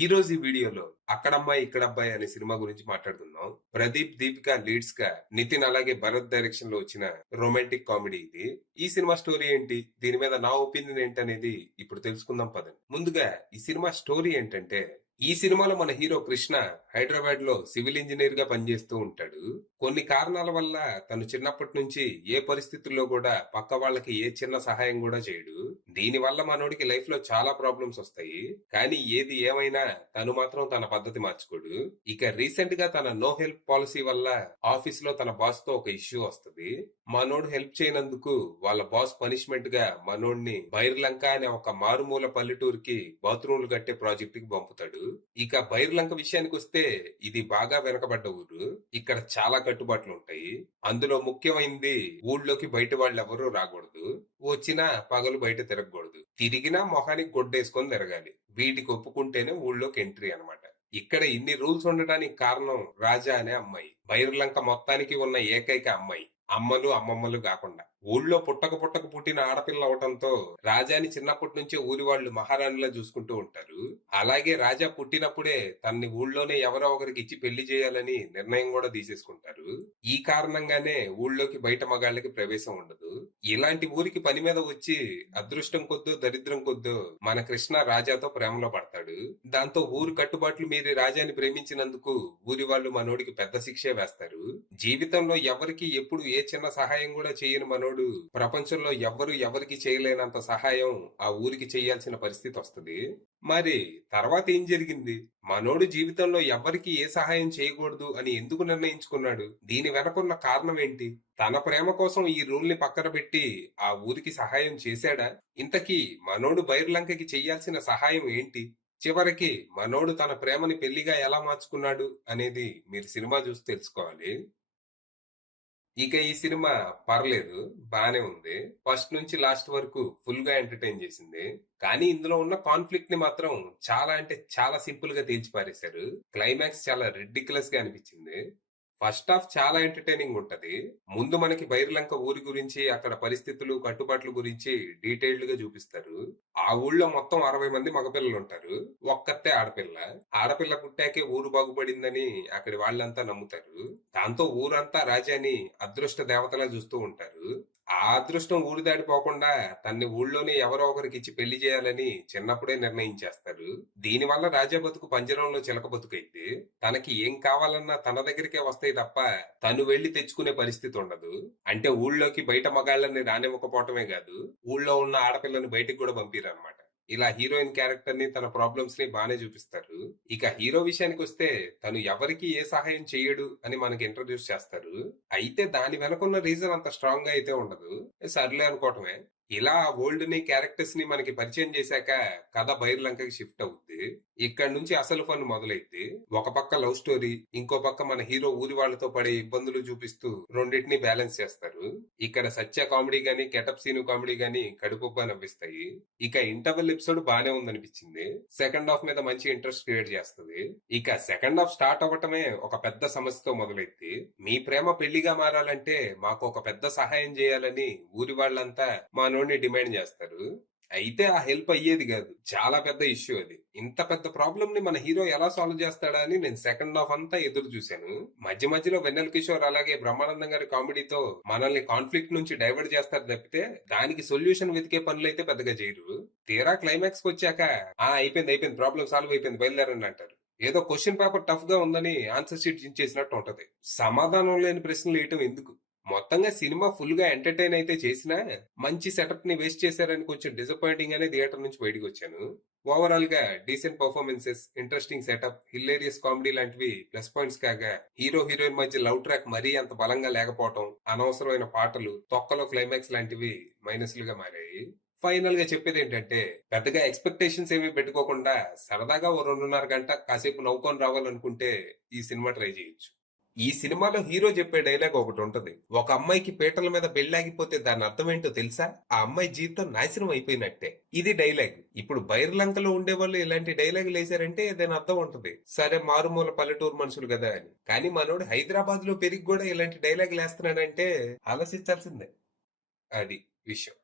ఈ రోజు ఈ వీడియోలో అక్కడమ్మాయి ఇక్కడబ్బాయి అనే సినిమా గురించి మాట్లాడుతున్నాం. ప్రదీప్ దీపిక లీడ్స్ గా, నితిన్ అలాగే భరత్ డైరెక్షన్ లో వచ్చిన రొమాంటిక్ కామెడీ ఇది. ఈ సినిమా స్టోరీ ఏంటి, దీని మీద నా ఒపీనియన్ ఏంటనేది ఇప్పుడు తెలుసుకుందాం పదండి. ముందుగా ఈ సినిమా స్టోరీ ఏంటంటే, ఈ సినిమాలో మన హీరో కృష్ణ హైదరాబాద్ లో సివిల్ ఇంజనీర్ గా పనిచేస్తూ ఉంటాడు. కొన్ని కారణాల వల్ల తను చిన్నప్పటి నుంచి ఏ పరిస్థితుల్లో కూడా పక్క వాళ్ళకి ఏ చిన్న సహాయం కూడా చేయడు. దీని వల్ల మనోడికి లైఫ్ లో చాలా ప్రాబ్లమ్స్ వస్తాయి. కానీ ఏది ఏమైనా తను మాత్రం తన పద్ధతి మార్చుకోడు. ఇక రీసెంట్ గా తన నో హెల్ప్ పాలసీ వల్ల ఆఫీస్ లో తన బాస్ తో ఒక ఇష్యూ వస్తుంది. మనోడు హెల్ప్ చేయనందుకు వాళ్ళ బాస్ పనిష్మెంట్ గా మనోడిని బైర్లంక అనే ఒక మారుమూల పల్లెటూరుకి బాత్రూమ్లు కట్టే ప్రాజెక్ట్ కి పంపుతాడు. ఇక బైర్లంక విషయానికి వస్తే, ఇది బాగా వెనకబడ్డ ఊరు. ఇక్కడ చాలా కట్టుబాట్లు ఉంటాయి. అందులో ముఖ్యమైనది, ఊళ్ళోకి బయట వాళ్ళు ఎవరూ రాకూడదు. వచ్చినా పగలు బయట తిరగకూడదు. తిరిగినా మొహానికి గొడ్డేసుకొని తిరగాలి. వీటికి ఒప్పుకుంటేనే ఊళ్ళోకి ఎంట్రీ అన్నమాట. ఇక్కడ ఇన్ని రూల్స్ ఉండడానికి కారణం రాజా అనే అమ్మాయి. బైర్లంక మొత్తానికి ఉన్న ఏకైక అమ్మాయి, అమ్మలు అమ్మమ్మలు కాకుండా. ఊళ్ళో పుట్టక పుట్టక పుట్టిన ఆడపిల్ల అవటంతో రాజాని చిన్నప్పటి నుంచే ఊరి వాళ్ళు మహారాణిలా చూసుకుంటూ ఉంటారు. అలాగే రాజా పుట్టినప్పుడే తన్ని ఊళ్ళోనే ఎవరో ఒకరికి ఇచ్చి పెళ్లి చేయాలని నిర్ణయం కూడా తీసేసుకుంటారు. ఈ కారణంగానే ఊళ్ళోకి బయట మగాళ్ళకి ప్రవేశం ఉండదు. ఇలాంటి ఊరికి పని మీద వచ్చి అదృష్టం కొద్దో దరిద్రం కొద్దో మన కృష్ణ రాజాతో ప్రేమలో పడతాడు. దాంతో ఊరు కట్టుబాట్లు మీరి రాజాని ప్రేమించినందుకు ఊరి వాళ్ళు మనోడికి పెద్ద శిక్షే వేస్తారు. జీవితంలో ఎవరికి ఎప్పుడు ఏ చిన్న సహాయం కూడా చేయని మనోడు ప్రపంచంలో ఎవ్వరు ఎవరికి చేయలేనంత సహాయం ఆ ఊరికి చేయాల్సిన పరిస్థితి వస్తుంది. మరి తర్వాత ఏం జరిగింది? మనోడు జీవితంలో ఎవ్వరికి ఏ సహాయం చేయకూడదు అని ఎందుకు నిర్ణయించుకున్నాడు? దీని వెనకున్న కారణం ఏంటి? తన ప్రేమ కోసం ఈ రూల్ ని పక్కన పెట్టి ఆ ఊరికి సహాయం చేశాడా? ఇంతకీ మనోడు బైర్లంకకి చెయ్యాల్సిన సహాయం ఏంటి? చివరికి మనోడు తన ప్రేమని పెళ్లిగా ఎలా మార్చుకున్నాడు అనేది మీరు సినిమా చూసి తెలుసుకోవాలి. ఇక ఈ సినిమా పర్లేదు, బానే ఉంది. ఫస్ట్ నుంచి లాస్ట్ వరకు ఫుల్ గా ఎంటర్టైన్ చేసింది. కానీ ఇందులో ఉన్న కాన్ఫ్లిక్ట్ ని మాత్రం చాలా అంటే చాలా సింపుల్ గా తేల్చి పారేశారు. క్లైమాక్స్ చాలా రిడిక్యులస్ గా అనిపించింది. ఫస్ట్ హాఫ్ చాలా ఎంటర్టైనింగ్ ఉంటది. ముందు మనకి బైర్లంక ఊరి గురించి, అక్కడ పరిస్థితులు కట్టుబాట్ల గురించి డీటెయిల్డ్ గా చూపిస్తారు. ఆ ఊళ్ళో మొత్తం 60 మంది మగపిల్లలు ఉంటారు. ఒక్కతే ఆడపిల్ల. ఆడపిల్ల పుట్టాకే ఊరు బాగుపడిందని అక్కడి వాళ్ళంతా నమ్ముతారు. దాంతో ఊరంతా రాజాని అదృష్ట దేవతలా చూస్తూ ఉంటారు. ఆ అదృష్టం ఊరు దాటిపోకుండా తన్ని ఊళ్ళోనే ఎవరో ఒకరికి ఇచ్చి పెళ్లి చేయాలని చిన్నప్పుడే నిర్ణయించేస్తారు. దీనివల్ల రాజా బతుకు పంజరంలో చిలక బతుకైతే, తనకి ఏం కావాలన్నా తన దగ్గరికే వస్తాయి తప్ప తను వెళ్లి తెచ్చుకునే పరిస్థితి ఉండదు. అంటే ఊళ్ళోకి బయట మగాళ్ళని రానివ్వకపోవటమే కాదు, ఊళ్ళో ఉన్న ఆడపిల్లని బయటికి కూడా పంపిరన్నమాట. ఇలా హీరోయిన్ క్యారెక్టర్ ని, తన ప్రాబ్లమ్స్ ని బానే చూపిస్తారు. ఇక హీరో విషయానికి వస్తే, తను ఎవరికి ఏ సహాయం చేయడు అని మనకి ఇంట్రడ్యూస్ చేస్తారు. అయితే దాని వెనకున్న రీజన్ అంత స్ట్రాంగ్ గా అయితే ఉండదు. సర్లే అనుకోవటమే. ఇలా ఓల్డ్ ని క్యారెక్టర్స్ ని మనకి పరిచయం చేశాక కథ బైర్లంకకి షిఫ్ట్ అవుద్ది. ఇక్కడ నుంచి అసలు ఫన్ మొదలైద్ది. ఒక పక్క లవ్ స్టోరీ, ఇంకో పక్క మన హీరో ఊరి వాళ్ళతో పడే ఇబ్బందులు చూపిస్తూ రెండింటిని బ్యాలెన్స్ చేస్తారు. ఇక్కడ సత్య కామెడీ గానీ, గెటప్ సీను కామెడీ గానీ కడుపుబ్బా నవ్విస్తాయి. ఇక ఇంటర్వెల్ ఎపిసోడ్ బానే ఉందనిపించింది. సెకండ్ హాఫ్ మీద మంచి ఇంట్రెస్ట్ క్రియేట్ చేస్తుంది. ఇక సెకండ్ హాఫ్ స్టార్ట్ అవ్వటమే ఒక పెద్ద సమస్యతో మొదలైద్ది. మీ ప్రేమ పెళ్లిగా మారాలంటే మాకు ఒక పెద్ద సహాయం చేయాలని ఊరి వాళ్ళంతా మానోడిని డిమాండ్ చేస్తారు. అయితే ఆ హెల్ప్ అయ్యేది కాదు. చాలా పెద్ద ఇష్యూ అది. ఇంత పెద్ద ప్రాబ్లం ని మన హీరో ఎలా సాల్వ్ చేస్తాడా అని నేను సెకండ్ హాఫ్ అంతా ఎదురు చూశాను. మధ్య మధ్యలో వెన్నెల కిషోర్ అలాగే బ్రహ్మానందం గారి కామెడీతో మనల్ని కాన్ఫ్లిక్ట్ నుంచి డైవర్ట్ చేస్తారు తప్పితే దానికి సొల్యూషన్ వెతికే పనులైతే పెద్దగా చేయరు. తీరా క్లైమాక్స్ వచ్చాక అయిపోయింది అయిపోయింది, ప్రాబ్లం సాల్వ్ అయిపోయింది, బయలుదేరండి అంటారు. ఏదో క్వశ్చన్ పేపర్ టఫ్ గా ఉందని ఆన్సర్ షీట్ చించేసినట్టు ఉంటది. సమాధానం లేని ప్రశ్నలు వేయటం ఎందుకు? మొత్తంగా సినిమా ఫుల్ గా ఎంటర్టైన్ అయితే చేసినా, మంచి సెటప్ ని వేస్ట్ చేశారని కొంచెం డిసప్పాయింటింగ్ అనే థియేటర్ నుంచి బయటకు వచ్చాను. ఓవరాల్ గా decent performances, interesting setup, hilarious comedy లాంటివి ప్లస్ పాయింట్స్ కాగా, హీరో హీరోయిన్ మధ్య లవ్ ట్రాక్ మరీ అంత బలంగా లేకపోవటం, అనవసరమైన పాటలు, తొక్కలో క్లైమాక్స్ లాంటివి మైనస్లుగా మారాయి. ఫైనల్ గా చెప్పేది ఏంటంటే, పెద్దగా ఎక్స్పెక్టేషన్స్ ఏమీ పెట్టుకోకుండా సరదాగా ఓ 2:30 గంట కాసేపు నవ్వుకొని రావాలనుకుంటే ఈ సినిమా ట్రై చేయొచ్చు. ఈ సినిమాలో హీరో చెప్పే డైలాగ్ ఒకటి ఉంటది. ఒక అమ్మాయికి పీటల మీద పెళ్లాగిపోతే దాని అర్థం ఏంటో తెలుసా? ఆ అమ్మాయి జీవితం నాశనం అయిపోయినట్టే. ఇది డైలాగ్. ఇప్పుడు బైర్లంకలో ఉండే వాళ్ళు ఇలాంటి డైలాగ్ లేసారంటే దాని అర్థం ఉంటది, సరే మారుమూల పల్లెటూరు మనుషులు కదా అని. కానీ మనోడు హైదరాబాద్ లో పెరిగి కూడా ఇలాంటి డైలాగ్ లేస్తున్నాడంటే ఆలోచించాల్సిందే. అది విషయం.